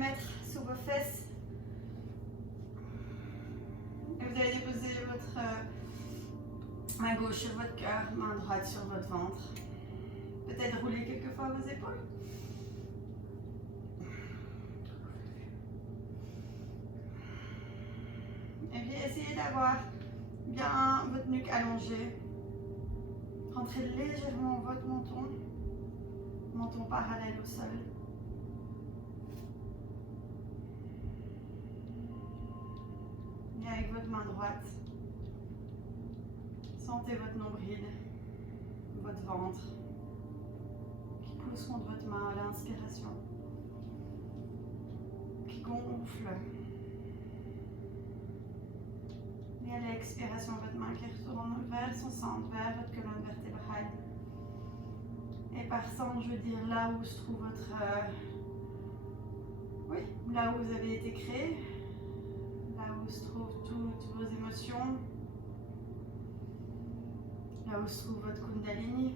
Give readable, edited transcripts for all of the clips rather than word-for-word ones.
mettre sous vos fesses. Et vous allez déposer votre main gauche sur votre cœur, main droite sur votre ventre. Peut-être rouler quelquefois vos épaules. Et puis essayez d'avoir bien votre nuque allongée. Rentrez légèrement votre menton parallèle au sol. Et avec votre main droite, sentez votre nombril, votre ventre qui pousse contre votre main à l'inspiration, qui gonfle. Et à l'expiration, votre main qui retourne vers son centre, vers votre colonne vertébrale. Et par centre, je veux dire là où se trouve votre... là où vous avez été créé, là où se trouvent toutes vos émotions, là où se trouve votre Kundalini.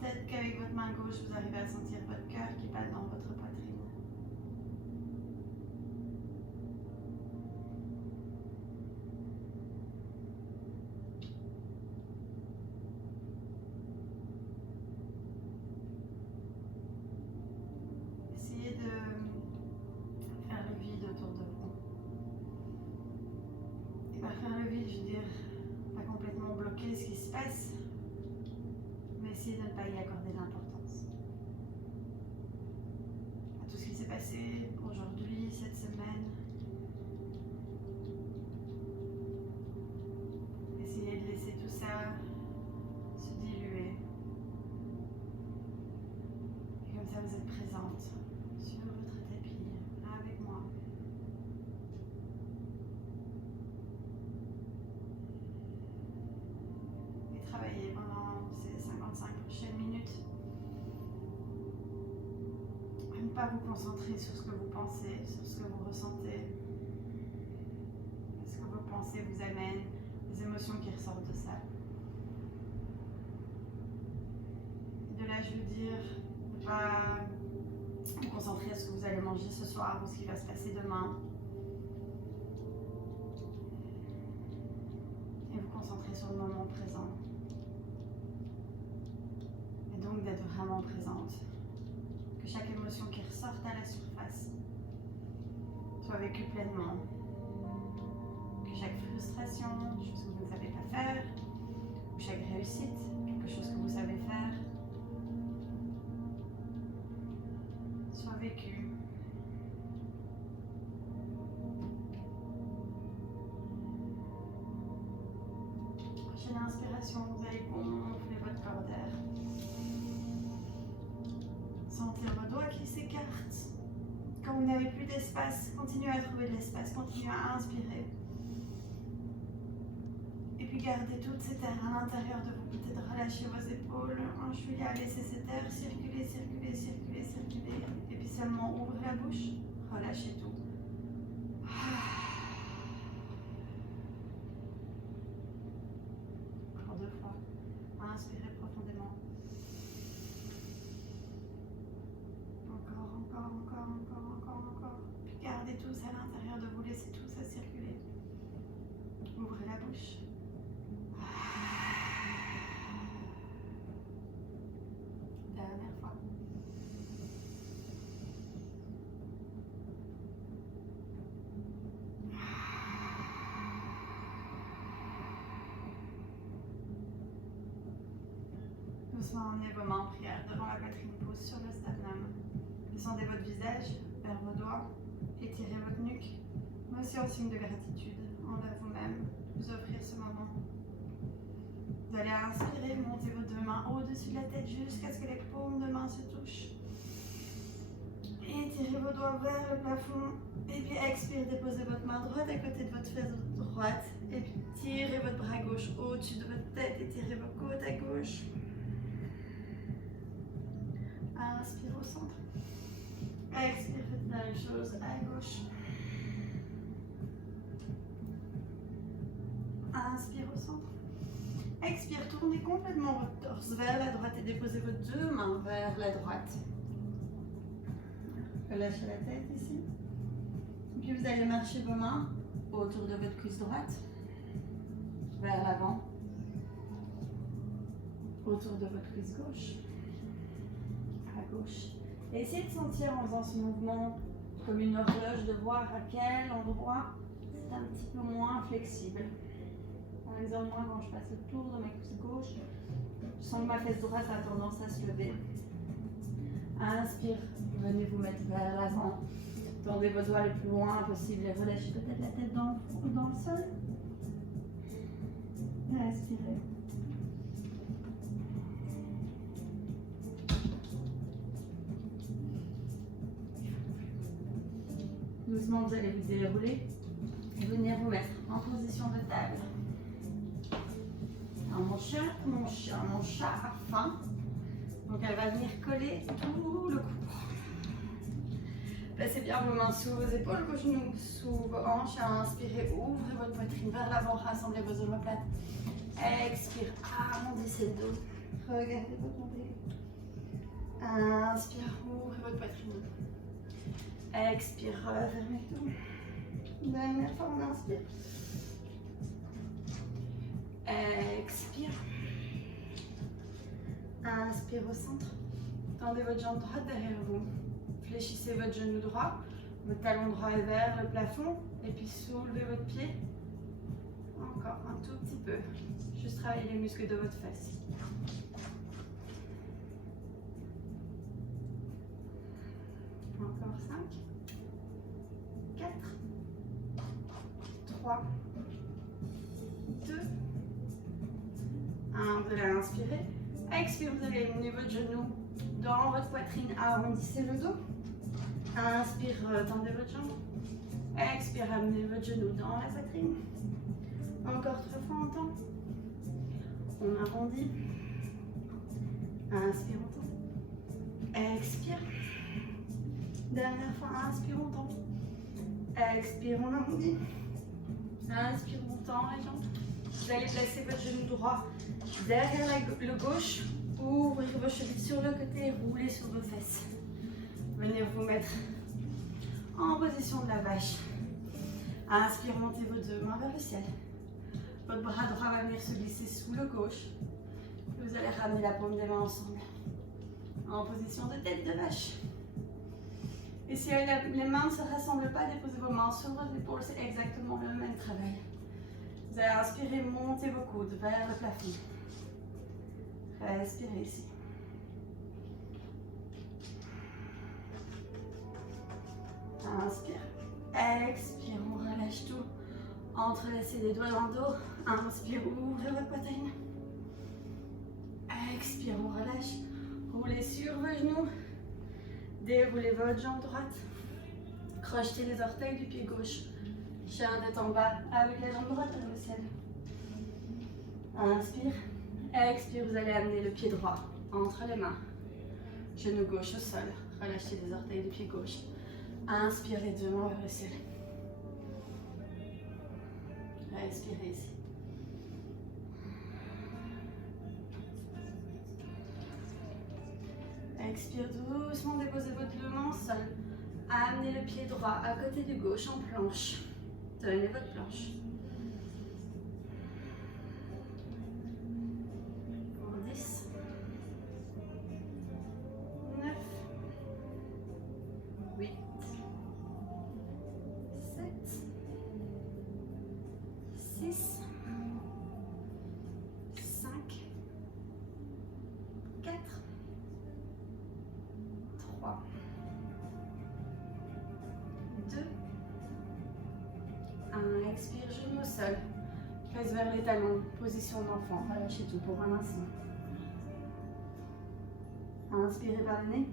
Peut-être qu'avec votre main gauche, vous arrivez à sentir votre cœur qui bat dans votre poitrine. Essayez de faire le vide autour de vous. Et par faire le vide, je veux dire, pas complètement bloquer ce qui se passe, mais essayez de ne pas y accorder d'importance. À tout ce qui s'est passé aujourd'hui, cette semaine. Essayez de laisser tout ça se diluer. Et comme ça, vous êtes présente sur votre tapis avec moi. Et travaillez pendant ces 55 prochaines minutes. Ne pas vous concentrer sur ce que vous pensez, sur ce que vous ressentez. Ce que vos pensées vous amènent, les émotions qui ressortent de ça. De là, je veux dire, ne pas vous concentrer sur ce que vous allez manger ce soir ou ce qui va se passer demain. Et vous concentrer sur le moment présent. Et donc d'être vraiment présente. Que chaque émotion qui ressorte à la surface soit vécue pleinement. Que chaque frustration, chose que vous ne savez pas faire, ou chaque réussite, quelque chose que vous savez faire, soit vécue. Prochaine inspiration, vous allez gonfler votre corps d'air. Sentez vos doigts qui s'écartent. Quand vous n'avez plus d'espace, continuez à trouver de l'espace, continuez à inspirer. Et puis gardez toute cette air à l'intérieur de vous. Peut-être relâchez vos épaules, un chouïa, laissez cette air circuler, circuler, circuler, circuler. Et puis seulement ouvrez la bouche, relâchez tout. Encore 2 fois. Inspirez profondément. Encore. Puis gardez tout ça à l'intérieur de vous, laissez tout ça circuler. Ouvrez la bouche. Dernière fois. Doucement emmenez vos mains en prière devant la poitrine, pose sur le sternum. Descendez votre visage vers vos doigts, étirez votre nuque, mais aussi en signe de gratitude envers vous-même, vous offrir ce moment. Vous allez inspirer, montez vos 2 mains au-dessus de la tête jusqu'à ce que les paumes de main se touchent. Étirez vos doigts vers le plafond et puis expirez, déposez votre main droite à côté de votre fesse droite et puis tirez votre bras gauche au-dessus de votre tête, étirez vos côtes à gauche. Inspire au centre. Expire, faites la même chose à gauche. Inspire au centre. Expire, tournez complètement votre torse vers la droite et déposez vos deux mains vers la droite. Relâchez la tête ici. Puis vous allez marcher vos mains autour de votre cuisse droite, vers l'avant, autour de votre cuisse gauche, à gauche. Et essayez de sentir en faisant ce mouvement comme une horloge, de voir à quel endroit c'est un petit peu moins flexible. Par exemple, moi quand je passe autour de ma cuisse gauche, je sens que ma fesse droite a tendance à se lever. Inspire, venez vous mettre vers l'avant. Tendez vos doigts le plus loin possible et relâchez peut-être la tête dans le sol. Inspirez. Doucement, vous allez vous dérouler et venir vous mettre en position de table. Alors, mon chat a faim. Donc elle va venir coller tout le cou. Placez bien vos mains sous vos épaules, vos genoux sous vos hanches. Inspirez, ouvrez votre poitrine vers l'avant, rassemblez vos omoplates. Expire, arrondissez le dos. Regardez votre nombril. Inspire, ouvrez votre poitrine. Expire, fermez tout. Dernière fois, on inspire. Expire. Inspire au centre. Tendez votre jambe droite derrière vous. Fléchissez votre genou droit. Votre talon droit est vers le plafond. Et puis soulevez votre pied. Encore un tout petit peu. Juste travailler les muscles de votre fesse. Encore 5, 4, 3, 2, 1. Vous allez inspirer. Expire, vous allez amener votre genou dans votre poitrine, arrondissez le dos. Inspire, tendez votre jambe. Expire, amenez votre genou dans la poitrine. Encore 3 fois en temps. On arrondit. Inspire, on tend. Expire. Dernière fois, inspire, on tend. Expire, on arrondit. Inspire, on tend les jambes. Vous allez placer votre genou droit derrière le gauche. Ouvrez vos chevilles sur le côté et roulez sur vos fesses. Venez vous mettre en position de la vache. Inspire, montez vos deux mains vers le ciel. Votre bras droit va venir se glisser sous le gauche. Vous allez ramener la paume des mains ensemble. En position de tête de vache. Et si les mains ne se rassemblent pas, déposez vos mains sur vos épaules. C'est exactement le même travail. Vous allez inspirer, montez vos coudes vers le plafond. Respirez ici. Inspire. Expire, on relâche tout. Entrelacez les doigts dans le dos. Inspire, ouvrez votre poitrine. Expire, on relâche. Roulez sur vos genoux. Déroulez votre jambe droite. Crochetez les orteils du pied gauche. Chien tête en bas avec la jambe droite vers le ciel. Inspire. Expire, vous allez amener le pied droit entre les mains. Genou gauche au sol. Relâchez les orteils du pied gauche. Inspire les deux mains vers le ciel. Respirez ici. Expire doucement, déposez votre main au sol. Amenez le pied droit à côté du gauche en planche. Tenez votre planche. Pour 10, 9, 8, 7, 6, 5, 4, 3, 2, 1. Expire, genou au sol. Fesse vers les talons. Position d'enfant. Relâchez tout pour un instant. Inspirez par le nez.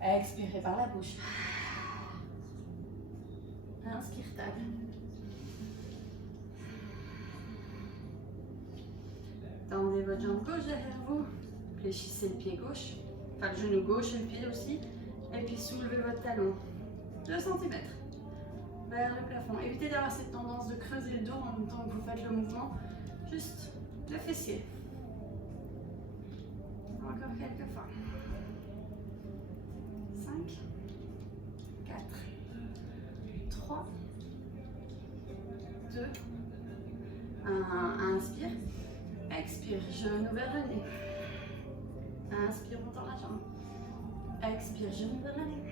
Expirez par la bouche. Inspire, table. Tendez votre jambe gauche derrière vous. Fléchissez le pied gauche. Enfin, le genou gauche et le pied aussi. Et puis soulevez votre talon. 2 cm vers le plafond. Évitez d'avoir cette tendance de creuser le dos en même temps que vous faites le mouvement. Juste le fessier. Encore quelques fois. 5, 4, 3, 2, 1. Inspire. Expire, genou vers le nez. Inspire, on tend la jambe. Expire, genou vers le nez.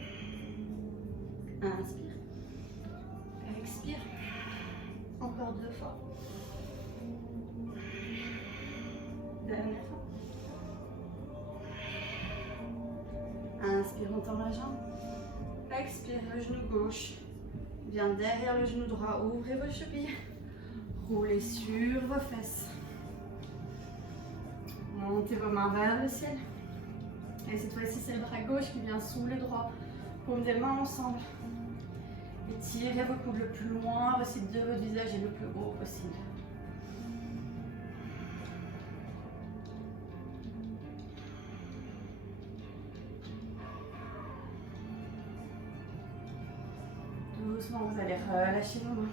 Inspire. Expire. Encore 2 fois. Dernière fois. Inspire, on tend la jambe. Expire, le genou gauche vient derrière le genou droit. Ouvrez vos chevilles. Roulez sur vos fesses. Montez vos mains vers le ciel. Et cette fois-ci, c'est le bras gauche qui vient sous le droit. Paumes des mains ensemble. Étirez vos coudes le plus loin possible de votre visage et le plus haut possible. Doucement, vous allez relâcher vos mains.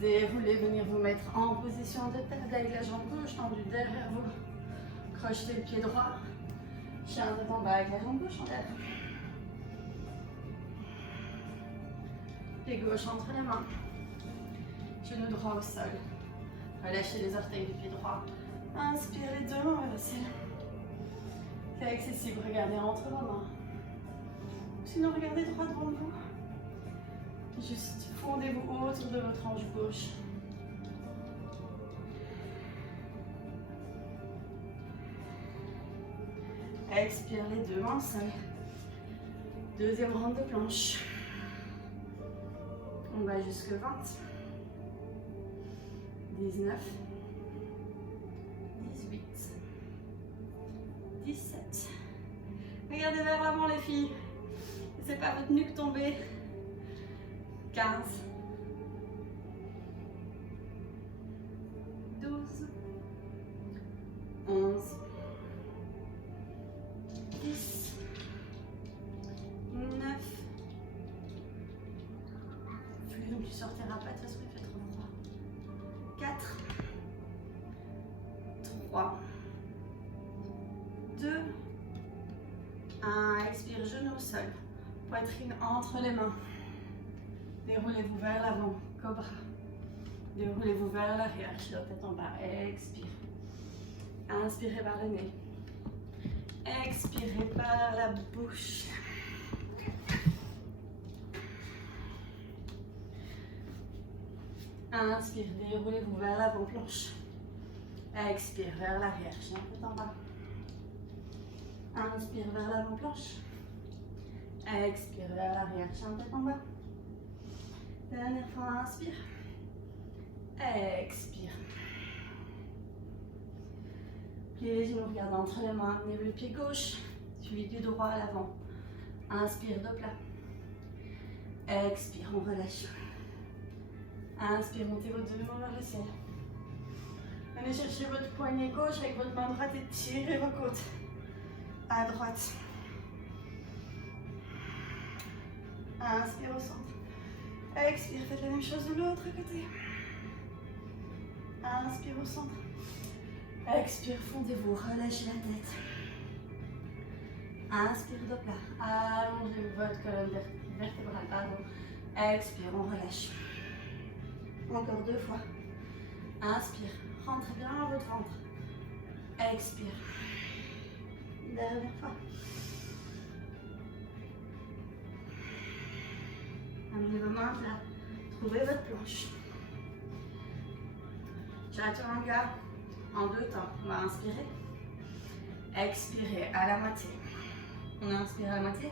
Déroulez, venir vous mettre en position de table avec la jambe gauche tendue derrière vous. Crochetez le pied droit. Chien de en bas avec la jambe gauche en l'air. Pied gauche entre les mains. Genou droit au sol. Relâchez les orteils du pied droit. Inspirez les 2 mains vers le ciel. C'est accessible, regardez entre vos mains. Sinon, regardez droit devant vous. Juste fondez-vous autour de votre hanche gauche. Expire les 2 mains seules. Deuxième rang de planche. On va jusque 20. 19. 18. 17. Regardez vers l'avant les filles. Laissez pas votre nuque tomber. 15. 12. 11. 10. 9. Flume, tu sortiras pas de toute façon, il fait trop froid. 4. 3. 2. 1. Expire, genou au sol. Poitrine entre les mains. Déroulez-vous vers l'avant, cobra. Déroulez-vous vers l'arrière, la tête en bas. Expire. Inspirez par le nez. Expirez par la bouche. Inspire, déroulez-vous vers l'avant, planche. Expire vers l'arrière, chien tête en bas. Inspire vers l'avant, planche. Expire vers l'arrière, chien tête en bas. Dernière fois, inspire. Expire. Pliez les genoux, regardez entre les mains, amenez le pied gauche, suivi du droit à l'avant. Inspire de plat. Expire, on relâche. Inspire, montez vos 2 mains vers le ciel. Venez chercher votre poignet gauche avec votre main droite et tirez vos côtes à droite. Inspire au centre. Expire, faites la même chose de l'autre côté. Inspire au centre. Expire, fondez-vous, relâchez la tête. Inspire de plat. Allongez votre colonne vertébrale, pardon. Expire, on relâche. Encore 2 fois. Inspire, rentrez bien dans votre ventre. Expire. Dernière fois. Amenez vos mains là. Trouvez votre planche. Chaturanga en 2 temps. On va inspirer. Expirer à la moitié. On inspire à la moitié.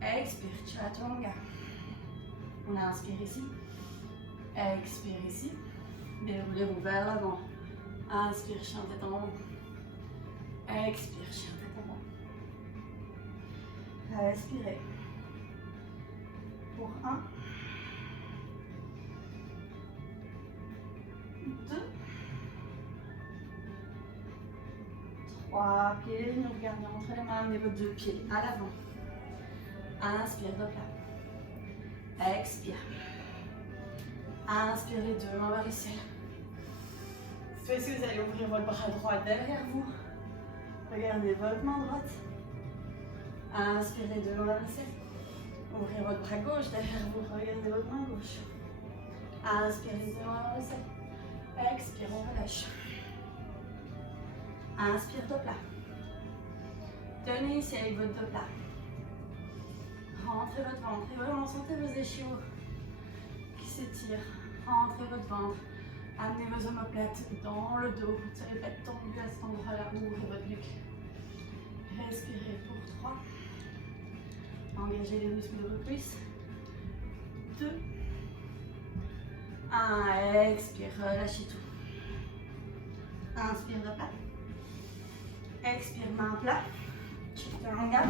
Expire. Chaturanga. On inspire ici. Expire ici. Déroulez-vous vers l'avant. Inspire, chien tête en haut. Expire, chien tête en bas. Respirez. Pour 1. 2. 3. Pieds, nous regardez entre les mains, amenez vos 2 pieds à l'avant. Inspire de plat. Expire. Inspire les 2 mains vers le ciel. Cette fois-ci, vous allez ouvrir votre bras droit derrière vous. Regardez votre main droite. Inspirez devant la vaisselle. Ouvrez votre bras gauche derrière vous. Regardez votre main gauche. Inspirez devant la vaisselle. Expire, on relâche. Inspire, dos plat. Tenez ici avec votre dos plat. Rentrez votre ventre et vraiment sentez vos ischios qui s'étirent. Rentrez votre ventre. Amenez vos omoplates dans le dos. Vous n'avez pas tendu à cet endroit-là. Ouvrez votre nuque. Respirez pour 3. Engagez les muscles de vos cuisses. 2. 1. Expire. Relâchez tout. Inspire de plat. Expire, main plat. Chaturanga.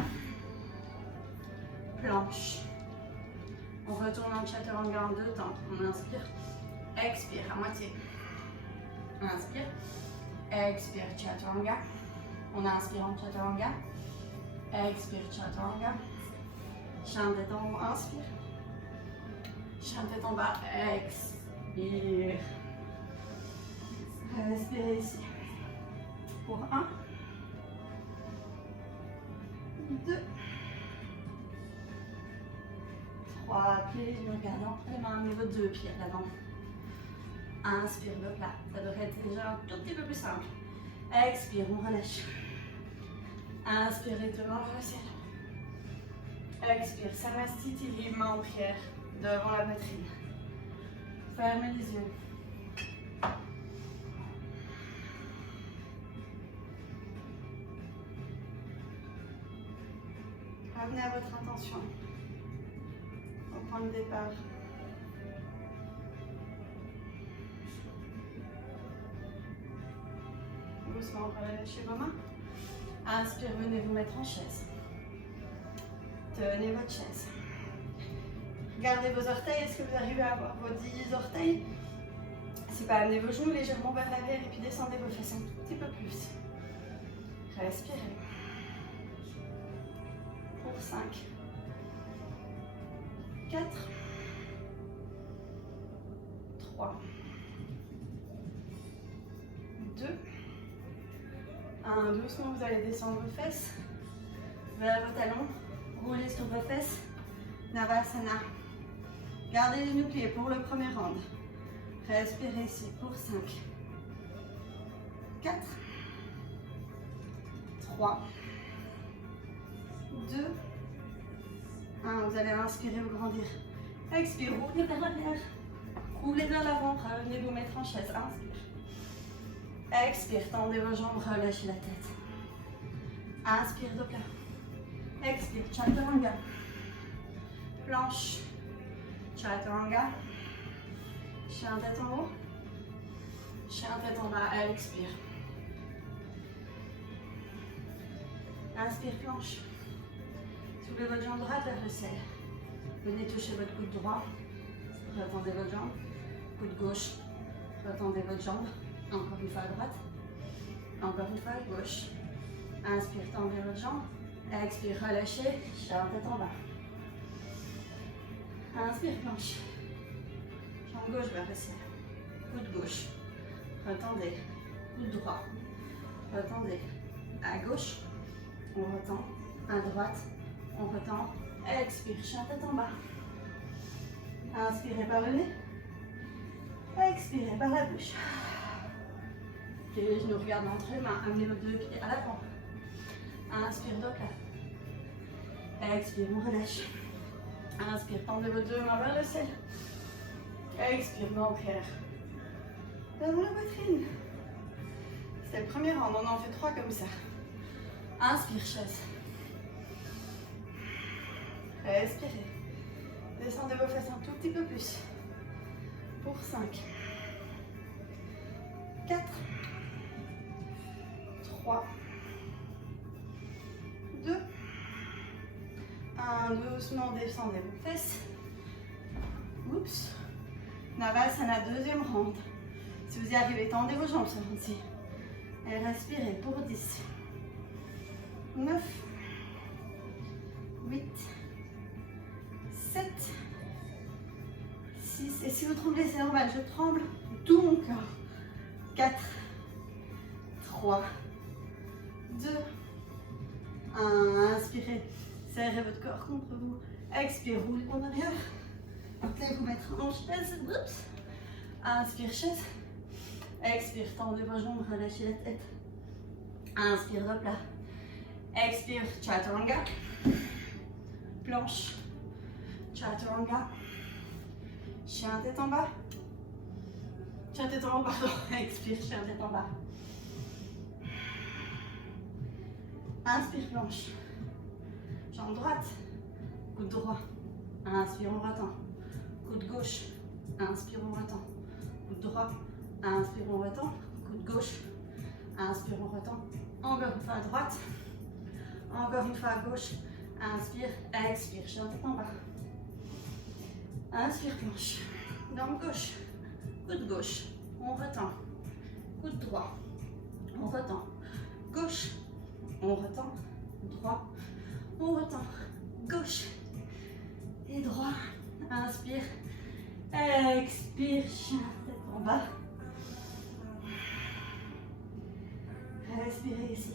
Planche. On retourne en chaturanga en 2 temps. On inspire. Expire à moitié. Inspire. Expire, chaturanga. On inspire en chaturanga. Expire, chaturanga. Chien tête en haut, inspire. Chien tête en bas, expire. Respirez ici. Pour 1. 2. 3. Pliez les genoux, regardez entre les mains, amenez vos 2 pieds à l'avant. Inspire le plat. Ça devrait être déjà un tout petit peu plus simple. Expire, on relâche. Inspirez devant la vaisselle. Expire, Samastiti, main en prière devant la poitrine. Fermez les yeux. Ramenez à votre intention au point de départ. Doucement, relâchez vos mains. Inspire, venez vous mettre en chaise. Tenez votre chaise. Gardez vos orteils. Est-ce que vous arrivez à avoir vos 10 orteils? Si pas, amenez vos genoux légèrement vers l'arrière et puis descendez vos fesses un tout petit peu plus. Respirez. Pour 5. 4. 3. 2. 1. Doucement, vous allez descendre vos fesses vers vos talons. Roulez sur vos fesses. Navasana. Gardez les genoux pliés pour le premier round. Respirez ici pour 5. 4. 3. 2. 1. Vous allez inspirer ou grandir. Expire, roulez vers l'arrière. Roulez vers l'avant. Revenez vous mettre en chaise. Inspire. Expire, tendez vos jambes, relâchez la tête. Inspire, dos plat. Expire, chaturanga. Planche. Chaturanga. Chien tête en haut. Chien tête en bas. Expire. Inspire, planche. Soulevez votre jambe droite vers le ciel. Venez toucher votre coude droit. Retendez votre jambe. Coude gauche. Retendez votre jambe. Encore une fois à droite. Encore une fois à gauche. Inspire, tendez votre jambe. Expire, relâchez. Chien tête en bas. Inspire, planche. Jambe gauche vers le ciel. Coude gauche. Retendez. Coude droit. Retendez. À gauche. On retend. À droite. On retend. Expire, chien tête en bas. Inspirez par le nez. Expirez par la bouche. Les genoux regardent entre les mains. Amenez vos 2 pieds à l'avant. Inspire, dos plat. Expire, on relâche. Inspire, tendez vos 2 mains vers le ciel. Expire, main en prière. Devant la poitrine. C'est le premier round, on en fait 3 comme ça. Inspire, chaise. Respirez. Descendez vos fesses un tout petit peu plus. Pour 5. 4. 3. 2. 1. Doucement descendez vos fesses. Oups. Navasana, deuxième round. Si vous y arrivez, tendez vos jambes ce round-ci. Et respirez pour 10. 9. 8. 7. 6. Et si vous tremblez, c'est normal, je tremble de tout mon corps. 4. 3, 2, 1. Inspirez, serrez votre corps contre vous. Expire, roulez en arrière. Allez vous mettre en chaise. Oups. Inspire, chaise. Expire, tendez vos jambes, relâchez la tête. Inspire, replat. Expire, chaturanga. Planche. Chaturanga. Chien tête en bas. Chien tête en haut, pardon. Expire, chien tête en bas. Inspire, planche. Jambe droite. Coude droit. Inspire, on retend. Coude gauche. Inspire, on retend. Coude droit. Inspire, on retend. Coude gauche. Inspire, on retend. Encore une fois à droite. Encore une fois à gauche. Inspire, expire, chien tête en bas. Inspire, planche. Jambe gauche. Coude gauche. On retend. Coude droit. On retend. Gauche. On retend. Droit. On retend. Gauche. Et droit. Inspire. Expire. Chien tête en bas. Respirez ici.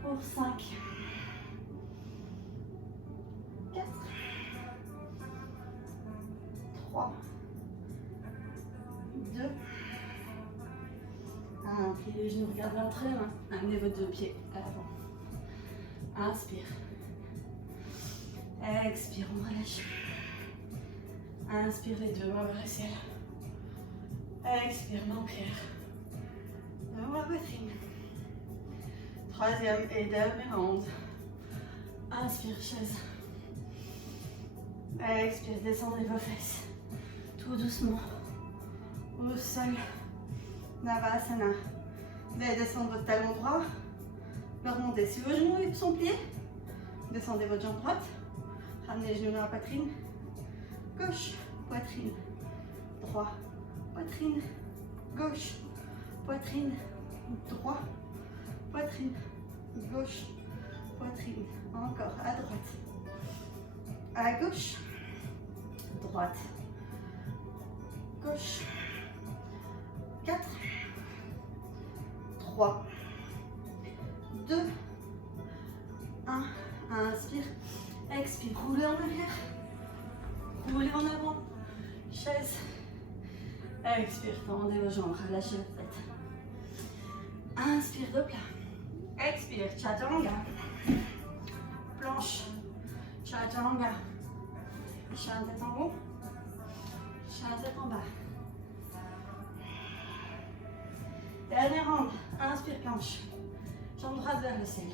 Pour 5. 4. 3. 2. 1. Pliez les genoux, regardez l'entrée. Amenez vos deux pieds à l'avant. Inspire. Expire, on relâche. Inspire les deux, mains vers le ciel. Expire, main pierre. Dans la poitrine. Troisième et dernière ronde. Inspire, chaise. Expire, descendez vos fesses. Tout doucement. Au sol. Navasana. Vous allez descendre votre talon droit. Le remonter. Si vos genoux sont pliés, descendez votre jambe droite. Ramenez les genoux dans la poitrine. Gauche, poitrine. Droit, poitrine. Gauche, poitrine. Droit, poitrine. Gauche, poitrine. Encore à droite. À gauche. Droite. Gauche. 4. 3. 2. 1. Inspire. Expire. Roulez en arrière. Roulez en avant. Chaise. Expire. Tendez vos jambes. Relâchez la tête. Inspire, replat. Expire. Chaturanga. Planche. Chaturanga. Chien tête en haut. Chien tête en bas. Dernière ronde. Inspire, planche. Jambe droite vers le ciel.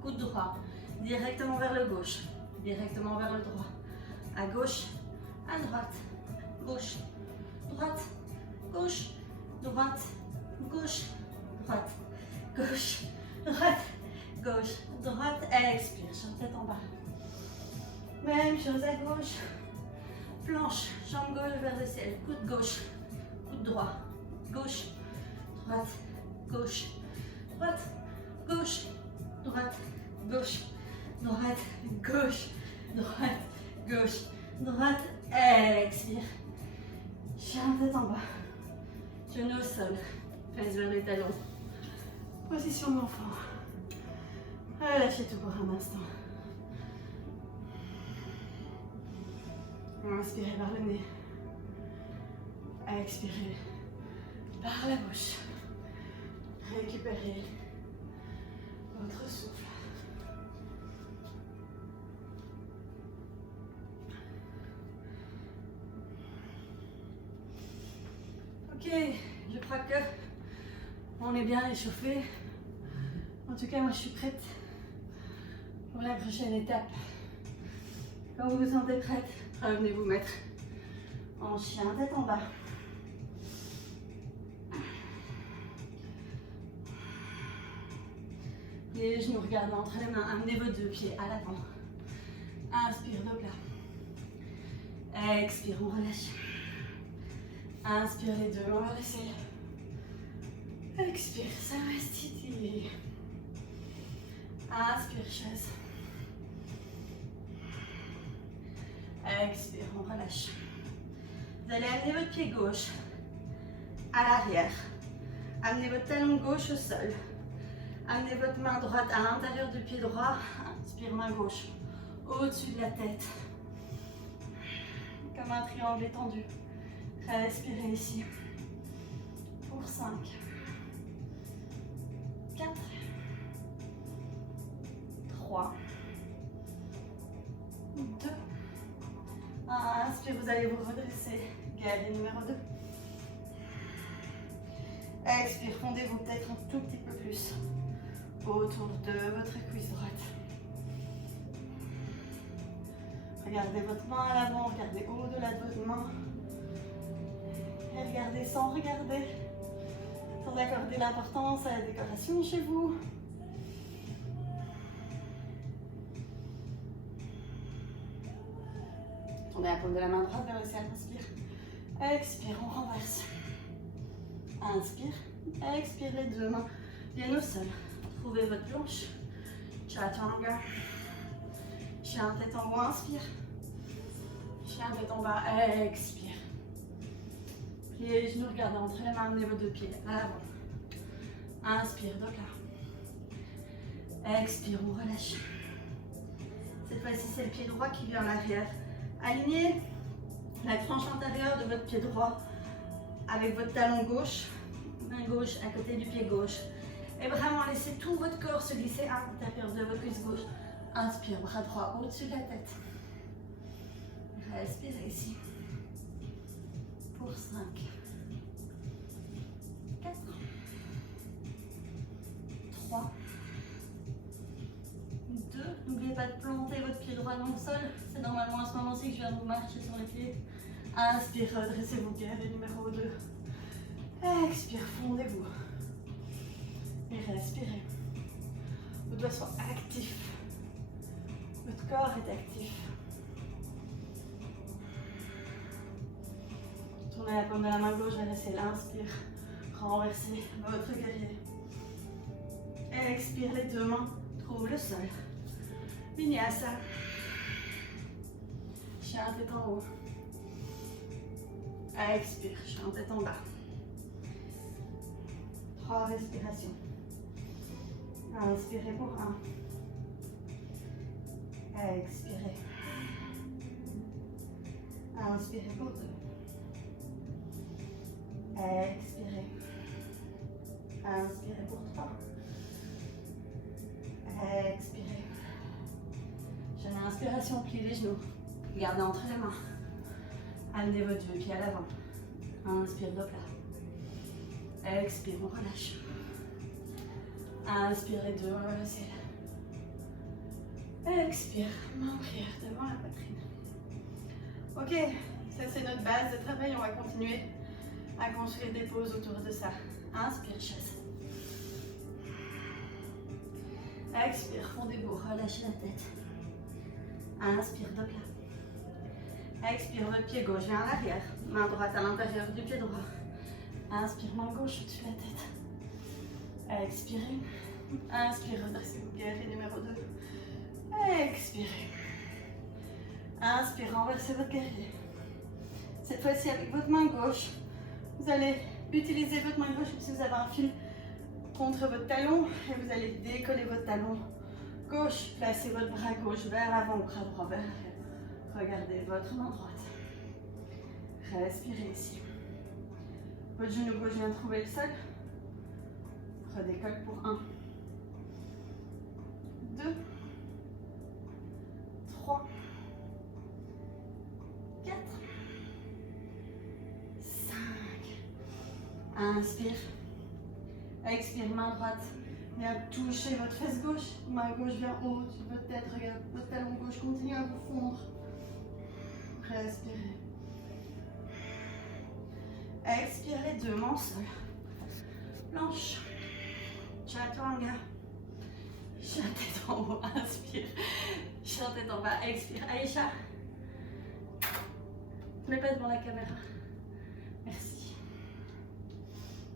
Coude droit. Directement vers le gauche. Directement vers le droit. À gauche. À droite. Gauche. Droite. Gauche. Droite. Gauche. Droite. Gauche. Droite. Gauche. Droite. Expire. Jambe tête en bas. Même chose à gauche. Planche. Jambe gauche vers le ciel. Coude gauche. Coude droit. Gauche. Droite, gauche, droite, gauche, droite, gauche, droite, gauche, droite, gauche, droite. Expire. Chien tête en bas. Genoux au sol. Fesses vers les talons. Position d'enfant. Relâchez tout pour un instant. Inspirez par le nez. Expirez par la bouche. Récupérez votre souffle. Ok, je crois que on est bien échauffé. En tout cas, moi je suis prête pour la prochaine étape. Quand vous vous sentez prête, revenez vous mettre en chien tête en bas. Les genoux regardent entre les mains, amenez vos deux pieds à l'avant. Inspire, dos plat. Expire, on relâche. Inspire les deux, on va laisser. Expire, Samastiti. Inspire, chaise. Expire, on relâche. Vous allez amener votre pied gauche à l'arrière. Amenez votre talon gauche au sol. Amenez votre main droite à l'intérieur du pied droit. Inspire, main gauche au-dessus de la tête. Comme un triangle étendu. Respirez ici. Pour 5, 4, 3, 2, 1. Inspire, vous allez vous redresser. Guerrier numéro 2. Expire, fondez-vous peut-être un tout petit peu plus autour de votre cuisse droite. Regardez votre main à l'avant, regardez au-delà de votre main. Et regardez sans regarder, sans accorder l'importance à la décoration chez vous. Tournez la paume de la main droite vers le ciel, inspire. Expire, on renverse. Inspire, expire, les deux mains viennent au sol. Trouvez votre planche. Chaturanga. Chien tête en haut, inspire. Chien tête en bas, expire. Pliez les genoux, regardez entre les mains, amenez vos deux pieds à l'avant. Inspire, Dokla. Expire, on relâche. Cette fois-ci, c'est le pied droit qui vient en arrière. Alignez la tranche intérieure de votre pied droit avec votre talon gauche, main gauche à côté du pied gauche. Et vraiment, laissez tout votre corps se glisser à l'intérieur de votre cuisse gauche. Inspire, bras droit au-dessus de la tête. Respirez ici. Pour 5, 4, 3, 2. N'oubliez pas de planter votre pied droit dans le sol. C'est normalement à ce moment-ci que je viens de vous marcher sur les pieds. Inspire, redressez-vous bien, le numéro 2. Expire, fondez-vous. Et respirez. Vos doigts soient actifs. Votre corps est actif. Tournez la paume de la main gauche vers le ciel. Inspire. Renversez votre guerrier. Expire, les deux mains trouvent le sol. Vinyasa. Chien tête en haut. Expire, chien tête en bas. 3 respirations. Inspirez pour 1. Expirez. Inspirez pour 2. Expirez. Inspirez pour 3. Expirez. J'ai une inspiration, pliez les genoux. Gardez entre les mains. Amenez votre deux pieds à l'avant. Inspire, Dokla. Expire, on relâche. Inspirez, deux vers le ciel. Expire, main en prière devant la poitrine. Ok, ça c'est notre base de travail. On va continuer à construire des pauses autour de ça. Inspire, chaise. Expire, fondez-vous, relâchez la tête. Inspire, Dokla. Expire, votre pied gauche vient en arrière. Main droite à l'intérieur du pied droit. Inspire, main gauche au-dessus de la tête. Expirez. Inspire, redressez-vous, guerrier numéro 2. Expirez. Inspire, renversez votre guerrier. Cette fois-ci, avec votre main gauche, vous allez utiliser votre main gauche comme si vous avez un fil contre votre talon et vous allez décoller votre talon gauche. Placez votre bras gauche vers l'avant, bras droit vers l'arrière. Regardez votre main droite. Respirez ici. Votre genou gauche vient de trouver le sol. Redécolle pour 1, 2, 3, 4, 5. Inspire. Expire, main droite vient toucher votre fesse gauche. Main gauche vient au-dessus de votre tête. Regardez, votre talon gauche continue à vous fondre. Respirez. Expirez, deux mains au sol. Planche. Chaturanga. Chien tête en haut, inspire. Chien tête en bas, expire. Aïcha. Ne mets pas devant la caméra. Merci.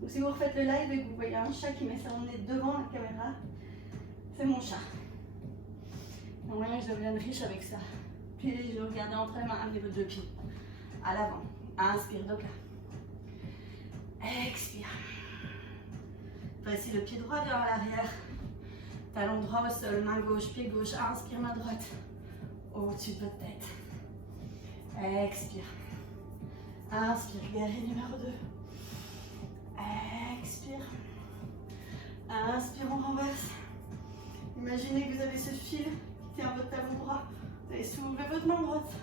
Donc si vous refaites le live et que vous voyez un chat qui met son nez devant la caméra, c'est mon chat. Normalement, je deviens riche avec ça. Puis je regardez entre les mains, amenez vos deux pieds à l'avant. Inspire, Dokla. Expire. Voici le pied droit vers l'arrière. Talon droit au sol, main gauche, pied gauche. Inspire, main droite au-dessus de votre tête. Expire. Inspire, guerrier numéro 2. Expire. Inspire, on renverse. Imaginez que vous avez ce fil qui tient votre talon droit. Vous allez soulever votre main droite.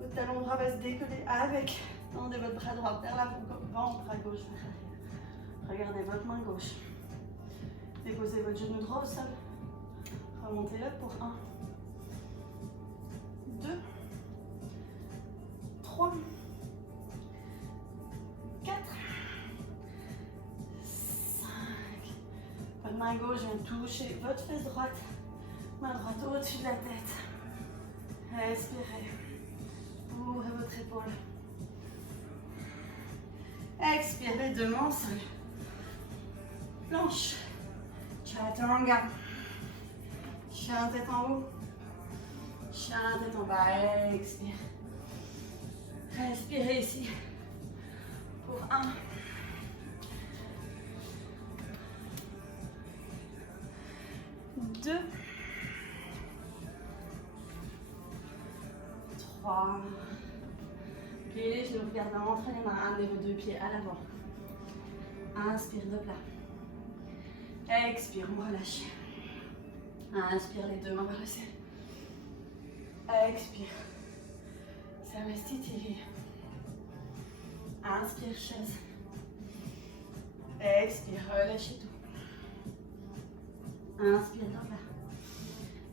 Votre talon droit va se décoller avec. Tendez votre bras droit vers l'avant, bras gauche vers l'arrière. Regardez votre main gauche. Déposez votre genou droit au sol. Remontez-le pour 1, 2, 3, 4, 5. Votre main gauche vient toucher votre fesse droite. Main droite au-dessus de la tête. Respirez. Ouvrez votre épaule. Expirez, deux mains au sol. Planche. Chaturanga. Chien tête en haut. Chien tête en bas. Expire. Respirez ici. Pour 1. 2. 3. Pliez les genoux, regardez entre les mains, amenez vos deux pieds à l'avant. Inspire de plat. Expire, on relâche. Inspire, les deux mains vers le ciel. Expire. Samastiti. Inspire, chaise. Expire, relâchez tout. Inspire, dans plat.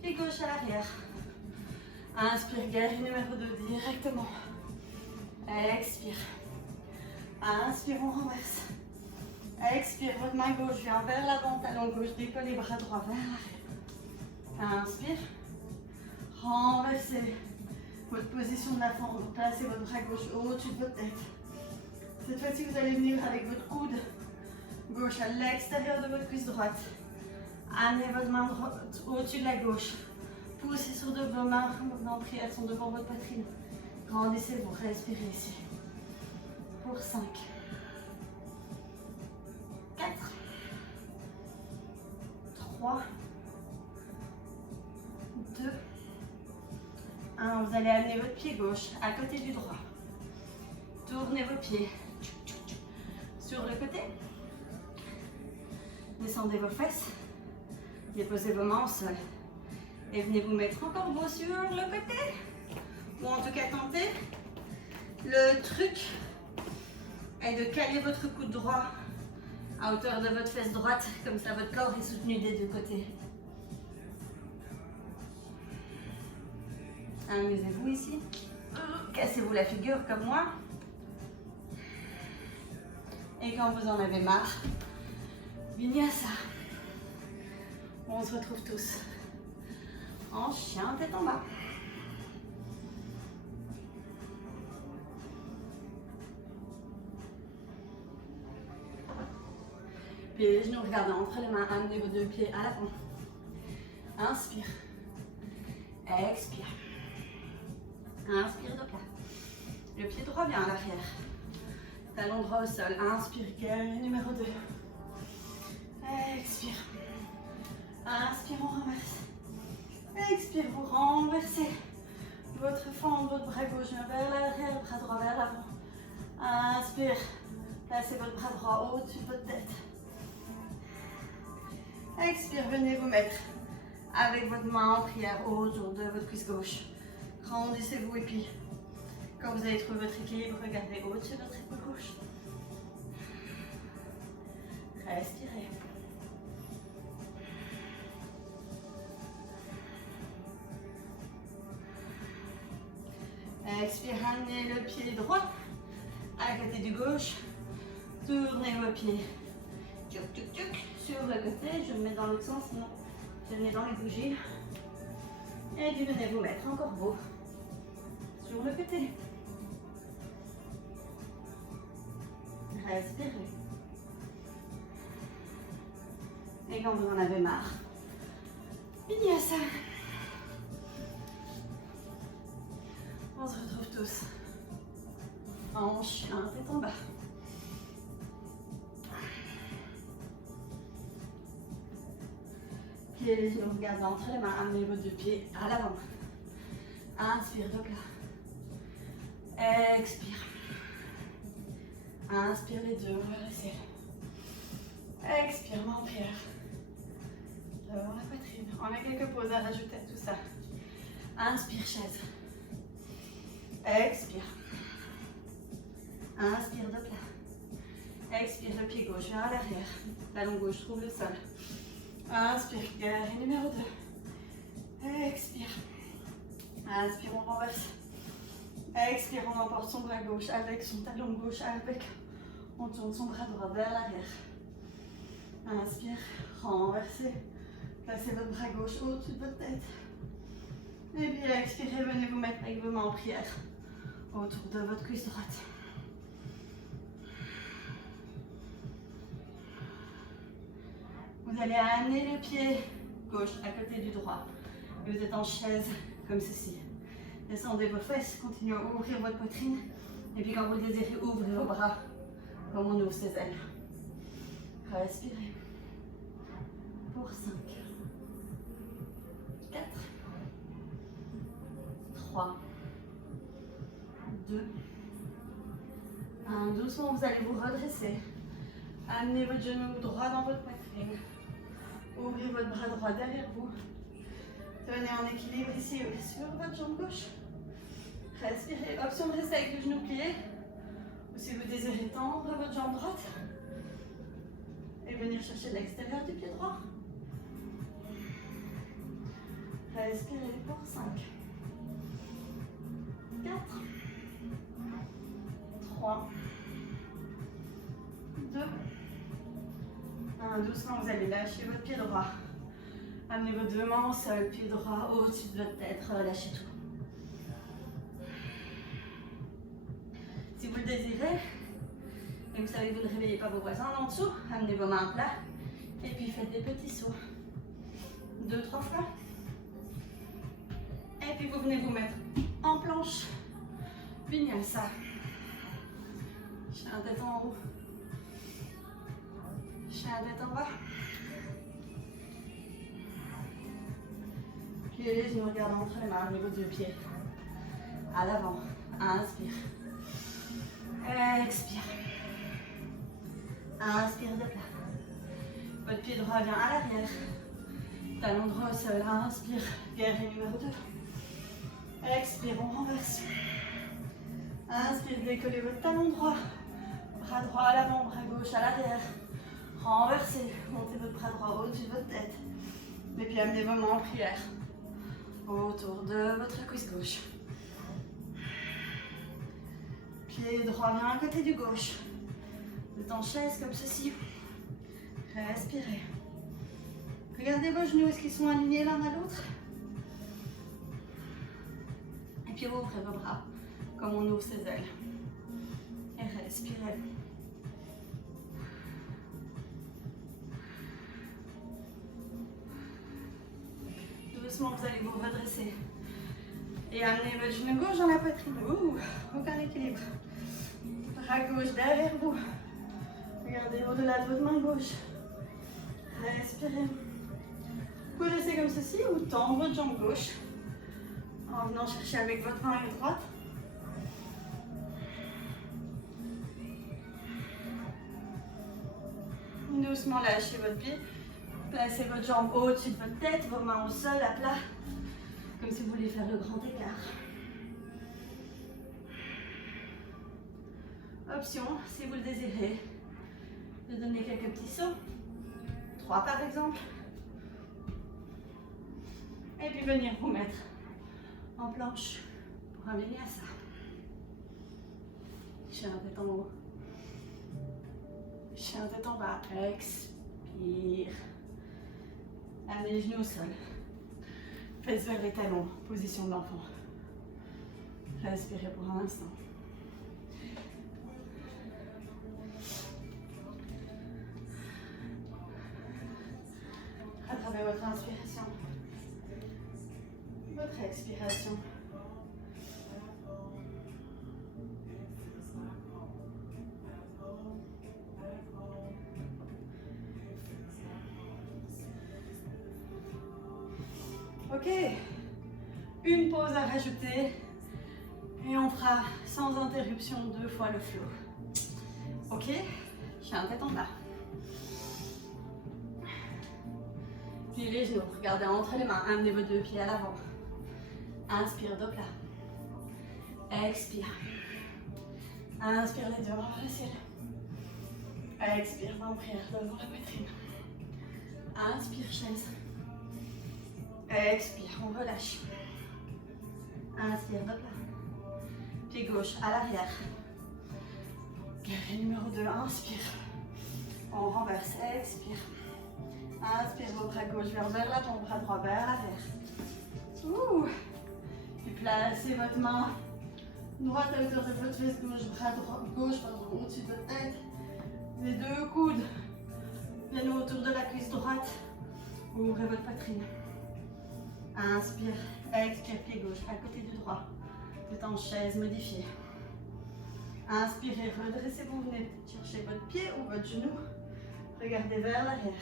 Pied gauche à l'arrière. Inspire, guerrier numéro 2 directement. Expire. Inspire, on renverse. Expire, votre main gauche vient vers l'avant, talon gauche, décollez, bras droit vers l'arrière. Inspire. Renversez votre position de la fente. Placez votre bras gauche au-dessus de votre tête. Cette fois-ci, vous allez venir avec votre coude gauche à l'extérieur de votre cuisse droite. Amenez votre main droite au-dessus de la gauche. Poussez sur de vos mains en prière, elles sont devant votre poitrine. Grandissez-vous, respirez ici. Pour 5, 4, 3, 2, 1. Vous allez amener votre pied gauche à côté du droit. Tournez vos pieds sur le côté. Descendez vos fesses. Déposez vos mains au sol. Et venez vous mettre encore beau sur le côté. Ou en tout cas tentez. Le truc est de caler votre coude droit à hauteur de votre fesse droite. Comme ça, votre corps est soutenu des deux côtés. Amusez-vous ici. Cassez-vous la figure comme moi. Et quand vous en avez marre, vinyasa. On se retrouve tous en chien tête en bas. Puis les genoux, regardez entre les mains, amenez vos deux pieds à l'avant. Inspire. Expire. Inspire de plat. Le pied droit vient à l'arrière. Talon droit au sol. Inspire, guerrier numéro 2. Expire. Inspire, on renverse. Expire, vous renversez votre fente, votre bras gauche vers l'arrière, bras droit vers l'avant. Inspire. Placez votre bras droit au-dessus de votre tête. Expire, venez vous mettre avec votre main en prière autour de votre cuisse gauche. Grandissez-vous et puis, quand vous allez trouver votre équilibre, regardez au-dessus de votre épaule gauche. Respirez. Expire, amenez le pied droit à côté du gauche. Tournez vos pieds. Tchouk, tchouk, tchouk. Sur le côté, je me mets dans l'autre sens, sinon je mets dans les bougies. Et puis venez vous mettre encore beau sur le côté. Respirez. Et quand vous en avez marre, vinyasa. On se retrouve tous en chien tête en bas. Pliez les genoux, regardez entre les mains, amenez vos deux pieds à l'avant. Inspire, dos plat. Expire. Inspire les deux, on va rester. Expire, main en prière. Devant la poitrine. On a quelques pauses à rajouter à tout ça. Inspire, chaise. Expire. Inspire, dos plat. Expire, le pied gauche vers l'arrière. Talon gauche trouve le sol. Inspire, guerrier numéro 2. Expire. Inspire, on renverse. Expire, on emporte son bras gauche avec son talon gauche avec. On tourne son bras droit vers l'arrière. Inspire, renversez. Placez votre bras gauche au-dessus de votre tête. Et puis expirez, venez vous mettre avec vos mains en prière autour de votre cuisse droite. Vous allez amener le pied gauche à côté du droit. Et vous êtes en chaise comme ceci. Descendez vos fesses, continuez à ouvrir votre poitrine. Et puis quand vous le désirez, ouvrez vos bras comme on ouvre ses ailes. Respirez. Pour 5, 4, 3, 2, 1. Doucement, vous allez vous redresser. Amenez votre genou droit dans votre poitrine. Ouvrez votre bras droit derrière vous. Tenez en équilibre ici sur votre jambe gauche. Respirez. Option de rester avec le genou plié. Ou si vous désirez tendre votre jambe droite. Et venir chercher l'extérieur du pied droit. Respirez pour 5, 4, 3, 2, 1. Doucement, vous allez lâcher votre pied droit. Amenez vos deux mains au sol, pied droit au-dessus de votre tête, relâchez tout. Si vous le désirez, et vous savez que vous ne réveillez pas vos voisins en dessous, amenez vos mains à plat et puis faites des petits sauts. 2-3 fois. Et puis vous venez vous mettre en planche. Vinyasa. Chien tête en haut. Chien tête en bas. Pliez les genoux, regardez entre les mains au niveau des pieds. À l'avant. Inspire. Expire. Inspire de plat. Votre pied droit vient à l'arrière. Talon droit au sol. Inspire. Guerrier numéro 2. Expire, on renverse. Inspire, décollez votre talon droit. Bras droit à l'avant, bras gauche à l'arrière. Renversez. Montez votre bras droit au-dessus de votre tête. Et puis amenez vos mains en prière autour de votre cuisse gauche. Pied droit vient à côté du gauche. Vous êtes en chaise comme ceci. Respirez. Regardez vos genoux, est-ce qu'ils sont alignés l'un à l'autre? Et puis ouvrez vos bras comme on ouvre ses ailes. Et respirez. Doucement, vous allez vous redresser. Et amenez votre genou gauche dans la poitrine. Ouh, aucun équilibre. Bras gauche derrière vous. Regardez au-delà de votre main gauche. Respirez. Vous pouvez rester comme ceci ou tendre votre jambe gauche en venant chercher avec votre main droite. Doucement lâchez votre pied. Placez votre jambe au-dessus de votre tête, vos mains au sol, à plat. Comme si vous vouliez faire le grand écart. Option, si vous le désirez, de donner quelques petits sauts. 3 par exemple. Et puis venir vous mettre en planche pour un vinyasa. Chien tête en haut. Chien tête en bas. Expire. Amenez les genoux au sol. Fesses vers les talons. Position de l'enfant. Respirez pour un instant. À travers votre inspiration, votre expiration. Ok, une pause à rajouter et on fera sans interruption 2 fois le flow. Ok, chien tête en bas. Puis les genoux, regardez entre les mains, amenez vos 2 pieds à l'avant. Inspire, dos plat. Expire. Inspire les 2 vers le ciel. Expire, main en prière devant la poitrine. Inspire, chaise. Expire, on relâche. Inspire, dos plat. Pied gauche à l'arrière. Guerrier numéro 2, inspire. On renverse, expire. Inspire, vos bras gauche vers l'avant, bras droit vers l'arrière. Puis placez votre main droite à hauteur de votre fesse gauche, bras droit, gauche au-dessus de votre tête. Les 2 coudes viennent autour de la cuisse droite. Ouvrez votre poitrine. Inspire, expire, pied gauche à côté du droit. Vous êtes en chaise modifiée. Inspirez, redressez-vous, venez chercher votre pied ou votre genou. Regardez vers l'arrière.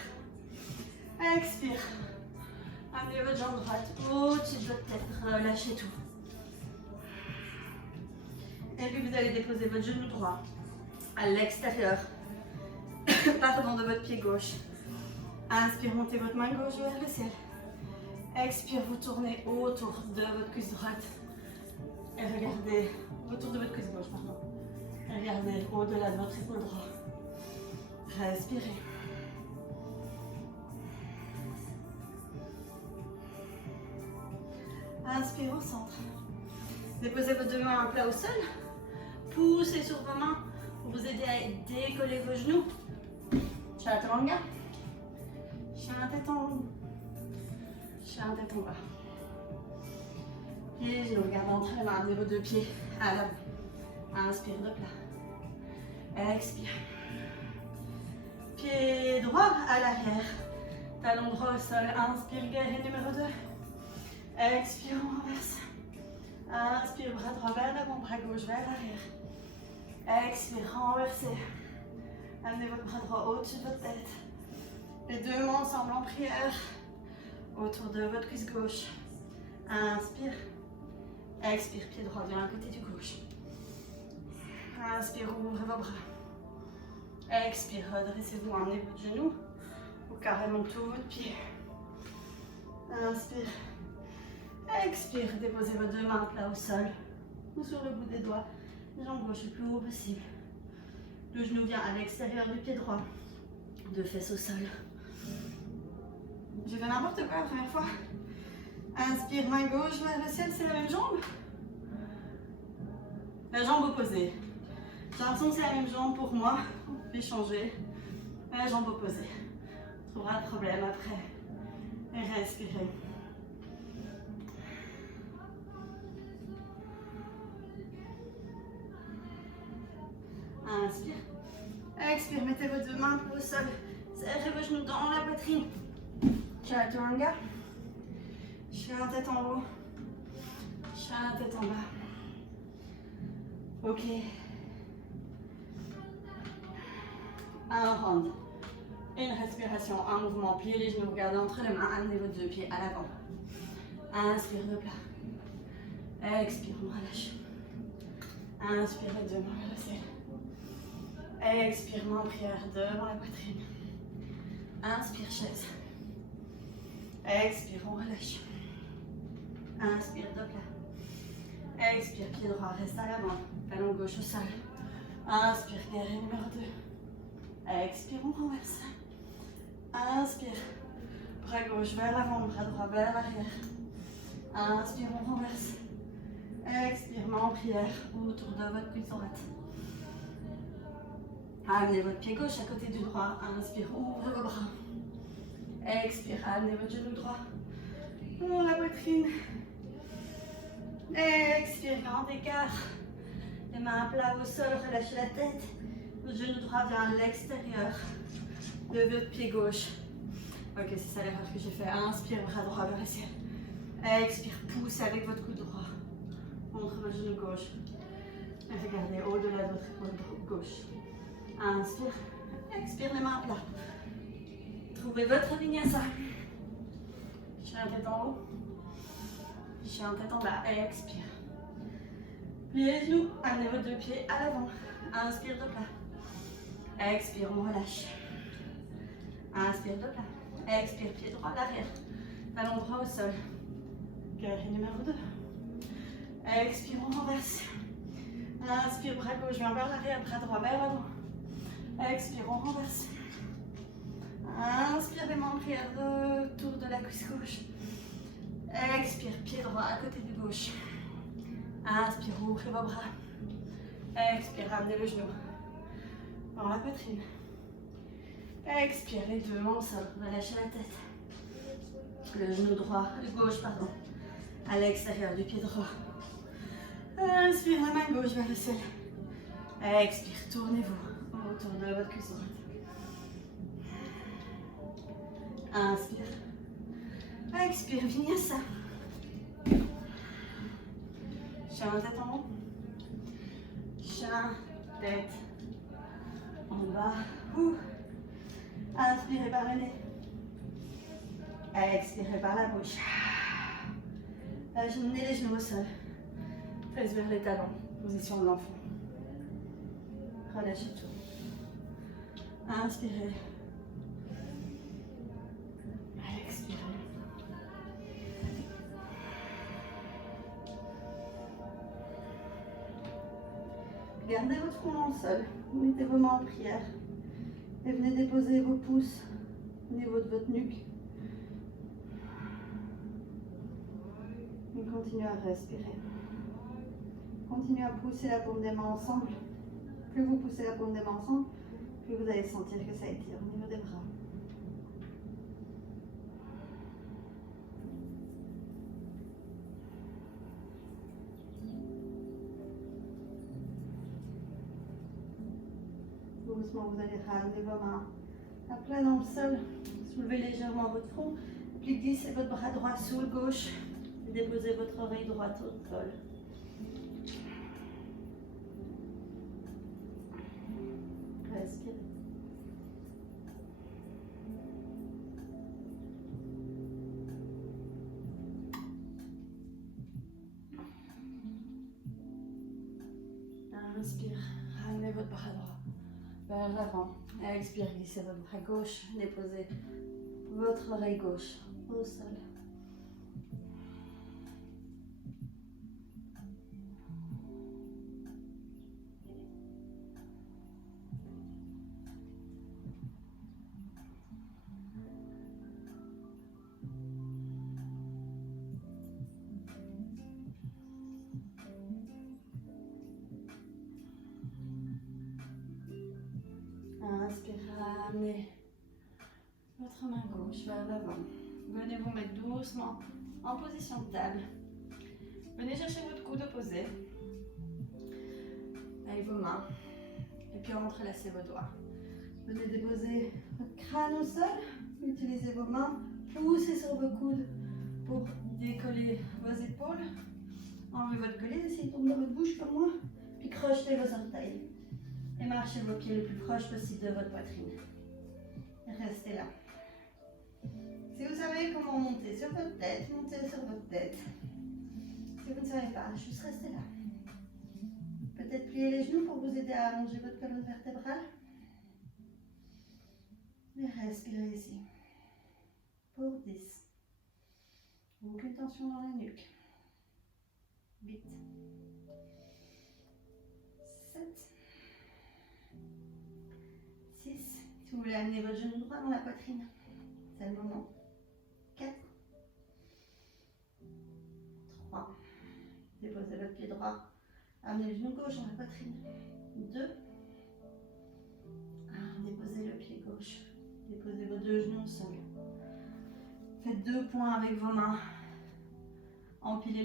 Expire. Amenez votre jambe droite au-dessus de votre tête. Relâchez tout. Et puis vous allez déposer votre genou droit à l'extérieur. Pardon, de votre pied gauche. Inspire, montez votre main gauche vers le ciel. Expire, vous tournez autour de votre cuisse droite. Et regardez, autour de votre cuisse gauche, pardon. Regardez au-delà de votre épaule droite. Respirez. Inspire au centre. Déposez vos 2 mains à plat au sol. Poussez sur vos mains pour vous aider à décoller vos genoux. Chaturanga. Chien tête en haut. Chien tête en bas. Et je regarde entre les mains, amenez vos 2 pieds à l'avant. Inspire, dos plat. Expire. Pied droit à l'arrière. Talon droit au sol. Inspire, guerrier numéro 2. Expire, on renverse. Inspire, bras droit vers l'avant, bras gauche vers l'arrière. Expire, renversez. Amenez votre bras droit au-dessus de votre tête. Les 2 mains ensemble en prière. Autour de votre cuisse gauche. Inspire. Expire, pied droit vient à côté du gauche. Inspire, ouvrez vos bras. Expire, redressez-vous, emmenez votre genou. Ou carrément tout votre pied. Inspire. Expire, déposez vos 2 mains plat au sol. Ou sur le bout des doigts. Jambe gauche le plus haut possible. Le genou vient à l'extérieur du pied droit. 2 fesses au sol. J'ai fait n'importe quoi la première fois. Inspire, main gauche vers le ciel, c'est la même jambe. La jambe opposée. J'ai l'impression que c'est la même jambe pour moi. On peut changer. La jambe opposée. On trouvera le problème après. Et respirez. Inspire. Expire, mettez vos 2 mains au sol. Serrez vos genoux dans la poitrine. Chaturanga. Chien tête en haut. Chien tête en bas. Ok. Un round. Une respiration, un mouvement. Pliez les genoux, regardez entre les mains. Amenez vos 2 pieds à l'avant. Inspire, dos plat. Expire, on relâche. Inspire, 2 mains vers le ciel. Expire, main en prière devant la poitrine. Inspire, chaise. Expire, on relâche. Inspire, dos plat. Expire, pied droit, reste à l'avant. Talon gauche au sol. Inspire, guerrier numéro 2. Expire, on renverse. Inspire, bras gauche vers l'avant, bras droit vers l'arrière. Inspire, on renverse. Expire, main en prière autour de votre cuisse droite. Amenez votre pied gauche à côté du droit. Inspire, ouvrez vos bras. Expire, amenez votre genou droit. Ouvre la poitrine. Expire, grand écart. Les mains à plat au sol, relâchez la tête. Votre genou droit vient à l'extérieur de votre pied gauche. Ok, c'est ça l'erreur que j'ai fait. Inspire, bras droit vers le ciel. Expire, pousse avec votre coude droit. Montre votre genou gauche. Et regardez au-delà de votre épaule gauche. Inspire, expire, les mains à plat. Trouvez votre vinyasa. Chien tête en haut. Chien tête en bas, expire. Pliez les genoux, amenez vos deux pieds à l'avant. Inspire de plat. Expire, on relâche. Inspire de plat. Expire, pied droit à l'arrière. Talon droit au sol. Guerrier numéro 2. Expire, on renverse. Inspire, bras gauche, vient vers l'arrière, bras droit vers l'avant. Expire, on renverse. Inspire, les mains en prière, retour de la cuisse gauche. Expire, pied droit à côté du gauche. Inspire, ouvrez vos bras. Expire, ramenez le genou dans la poitrine. Expire, les deux mains au sol, relâchez la tête. Le genou droit, le gauche, pardon, à l'extérieur du pied droit. Inspire, la main gauche vers le ciel. Expire, tournez-vous autour de votre cuisse droite. Inspire. Expire, vinyasa. Chien tête en haut. Chien tête en bas. Inspirez par le nez. Expirez par la bouche. Amenez les genoux au sol. Faites vers les talons. Position de l'enfant. Relâchez tout. Inspirez. Expirez. Gardez votre front dans le sol. Mettez vos mains en prière. Et venez déposer vos pouces au niveau de votre nuque. Et continuez à respirer. Continuez à pousser la paume des mains ensemble. Plus vous poussez la paume des mains ensemble, plus vous allez sentir que ça étire au niveau des bras. Doucement, vous allez ramener vos mains à plat dans le sol. Soulevez légèrement votre front. Puis glissez votre bras droit sous le gauche. Et déposez votre oreille droite au sol. Respirez. Inspire, ramenez votre bras droit vers l'avant. Expire, glissez votre bras gauche, déposez votre oreille gauche au sol. Inspirez, ramenez votre main gauche vers l'avant. Venez vous mettre doucement en position de table. Venez chercher votre coude opposé avec vos mains. Et puis entrelacez vos doigts. Venez déposer votre crâne au sol. Utilisez vos mains. Poussez sur vos coudes pour décoller vos épaules. Enlevez votre collet. Essayez de tourner votre bouche comme moi. Puis crochetez vos orteils. Et marchez vos pieds le plus proche possible de votre poitrine. Restez là. Si vous savez comment monter sur votre tête, montez sur votre tête. Si vous ne savez pas, juste restez là. Peut-être plier les genoux pour vous aider à allonger votre colonne vertébrale. Et respirez ici. Pour 10. Aucune tension dans la nuque. 8. 7. 6. Si vous voulez amener votre genou droit dans la poitrine, c'est le moment. 4. 3. Déposez votre pied droit. Amenez le genou gauche dans la poitrine. 2. 1. Déposez le pied gauche. Déposez vos deux genoux au sol. Faites 2 points avec vos mains. Empilez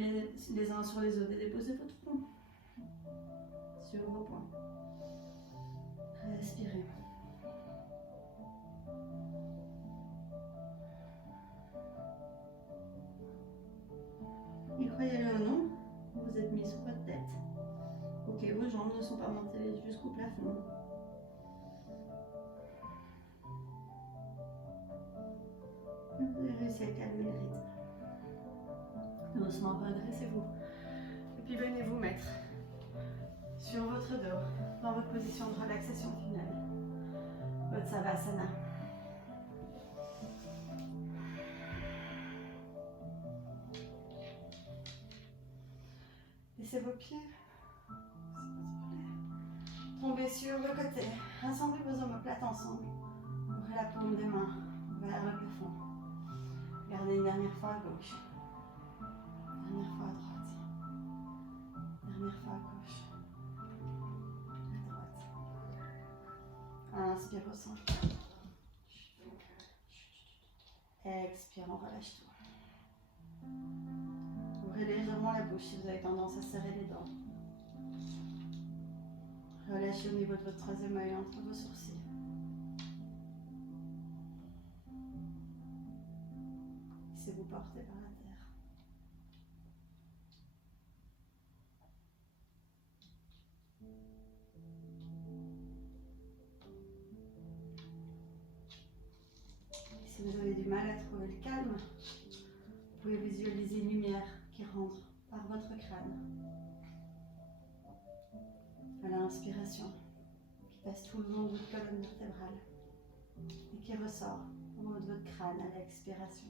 les uns sur les autres et déposez votre front sur vos poings. Respirez. Et croyez-le ou non, vous êtes mis sur votre tête. Ok, vos jambes ne sont pas montées jusqu'au plafond. Vous avez réussi à calmer le rythme. doucement, redressez-vous. Et puis venez vous mettre sur votre dos, dans votre position de relaxation finale. Votre Savasana. Laissez vos pieds tomber sur le côté. Rassemblez vos omoplates ensemble. Ouvrez la paume des mains vers le plafond. Gardez une dernière fois à gauche. Dernière fois à droite. Dernière fois à gauche. À droite. Inspire au centre. Expire, on relâche tout. Ouvrez légèrement la bouche si vous avez tendance à serrer les dents. Relâchez au niveau de votre troisième œil entre vos sourcils. Laissez-vous porter par la terre. Si vous avez du mal à trouver le calme, vous pouvez visualiser une lumière qui rentre par votre crâne. À l'inspiration, qui passe tout le long de votre colonne vertébrale et qui ressort au niveau de votre crâne à l'expiration.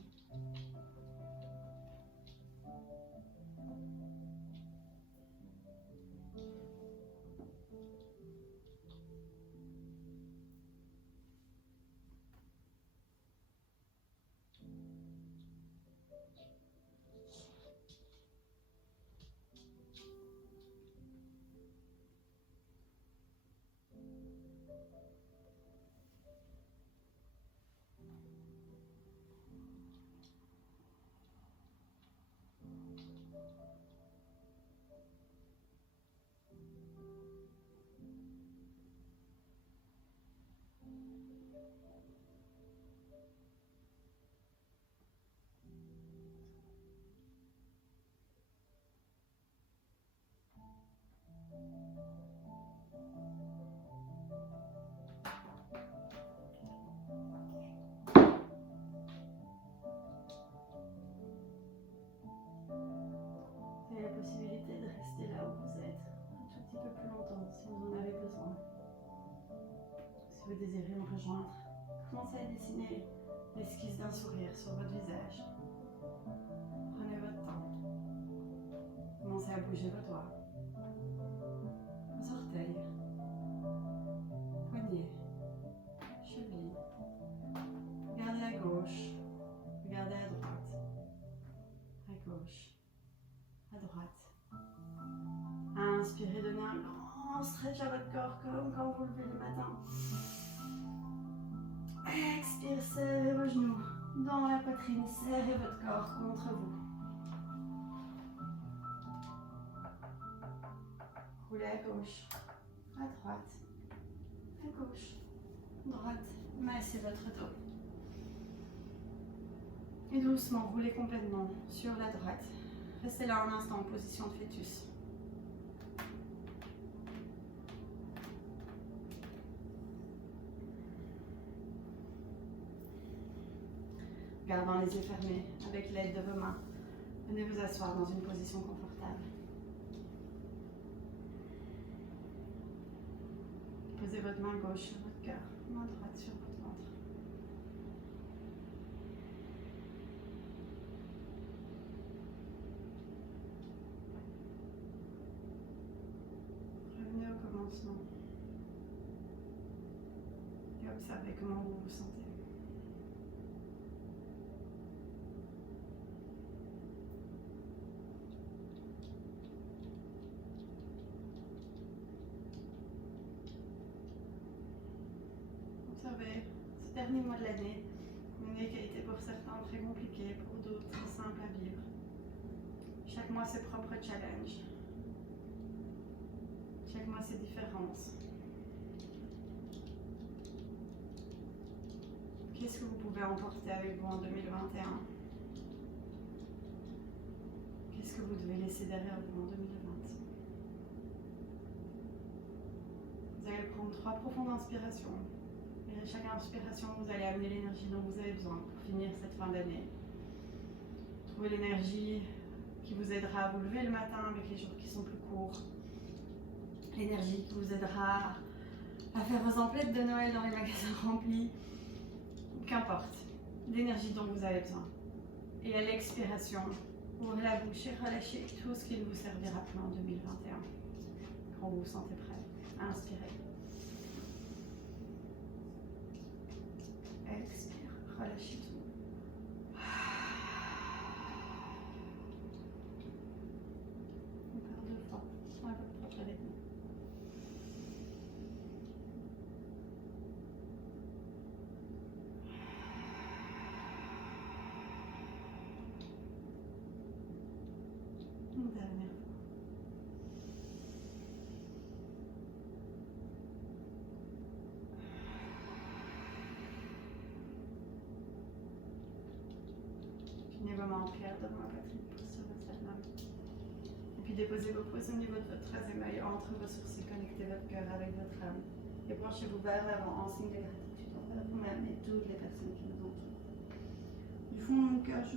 Vous avez la possibilité de rester là où vous êtes un tout petit peu plus longtemps si vous en avez besoin. Si vous désirez me rejoindre, commencez à dessiner l'esquisse d'un sourire sur votre visage. Prenez votre temps. Commencez à bouger vos doigts, vos orteils, poignets, chevilles. Regardez à gauche, regardez à droite, à gauche, à droite. Inspirez, donnez un grand stretch à votre corps comme quand vous levez le matin. Expirez, serrez vos genoux dans la poitrine, serrez votre corps contre vous. Roulez à gauche, à droite, à gauche, droite. Massez votre dos. Et doucement, roulez complètement sur la droite. Restez là un instant en position de fœtus. Gardant les yeux fermés, avec l'aide de vos mains, venez vous asseoir dans une position confortable. Posez votre main gauche sur votre cœur, main droite sur votre ventre. Revenez au commencement et observez comment vous vous sentez. Observez ce dernier mois de l'année, une année qui a été pour certains très compliquée, pour d'autres très simple à vivre. Chaque mois ses propres challenges, chaque mois ses différences. Qu'est-ce que vous pouvez emporter avec vous en 2021? Qu'est-ce que vous devez laisser derrière vous en 2020? Vous allez prendre 3 profondes inspirations. Et à chaque inspiration, vous allez amener l'énergie dont vous avez besoin pour finir cette fin d'année. Trouvez l'énergie qui vous vous aidera à vous lever le matin avec les jours qui sont plus courts. L'énergie qui vous aidera à faire vos emplettes de Noël dans les magasins remplis. Qu'importe, l'énergie dont vous avez besoin. Et à l'expiration, ouvrez la bouche et relâchez tout ce qui ne vous servira plus en 2021. Quand vous vous sentez prêt, inspirez. Expire, relâchez tout. On part 2 fois, à votre propre rythme. Une dernière fois. Tenez vos mains en prière devant la poitrine, pouce sur le sternum. Et puis déposez vos pouces au niveau de votre troisième œil, entre vos sourcils, connectez votre cœur avec votre âme. Et branchez-vous vers l'avant en signe de gratitude envers vous-même et toutes les personnes qui nous entourent. Du fond de mon cœur, je